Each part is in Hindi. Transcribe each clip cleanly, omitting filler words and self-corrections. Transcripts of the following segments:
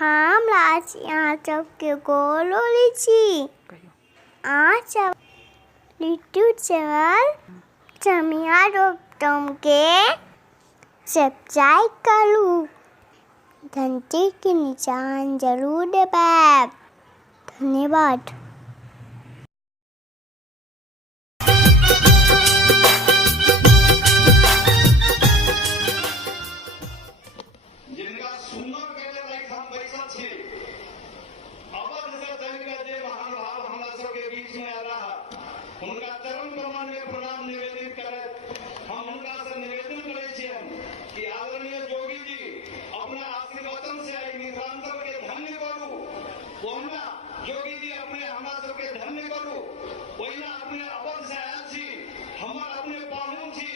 हम यहाँ सबके गोलोली छी आज लिट्टू चावल चमिया रोपटम के सब्सक्राइब करू घंटी के निशान जरूर दबाएं। धन्यवाद। उनका चरण कमल में प्रणाम निवेदित करे हम उनका से निवेदन करे छियै कि आदरणीय जोगी जी अपना आशीर्वचन से आई मिथिलांचल के धन्य करू ओहिना जोगी जी अपने हमरा सबके धन्य करू ओहिना अपने अवध से आयल छी हमर अपने पाहुन छी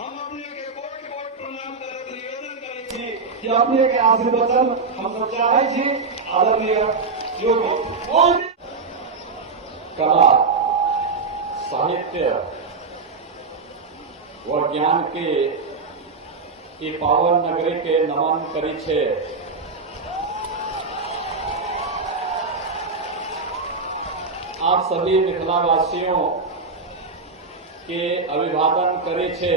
हम अपने के कोटि कोटि प्रणाम करत निवेदन करे छी कि अपने के आशीर्वचन हम सब चाहै छी आदरणीय जोगी कला साहित्य व ज्ञान के ई पावन नगरी के नमन करी छे। आप सभी मिथिलावासियों के अभिवादन करे छे।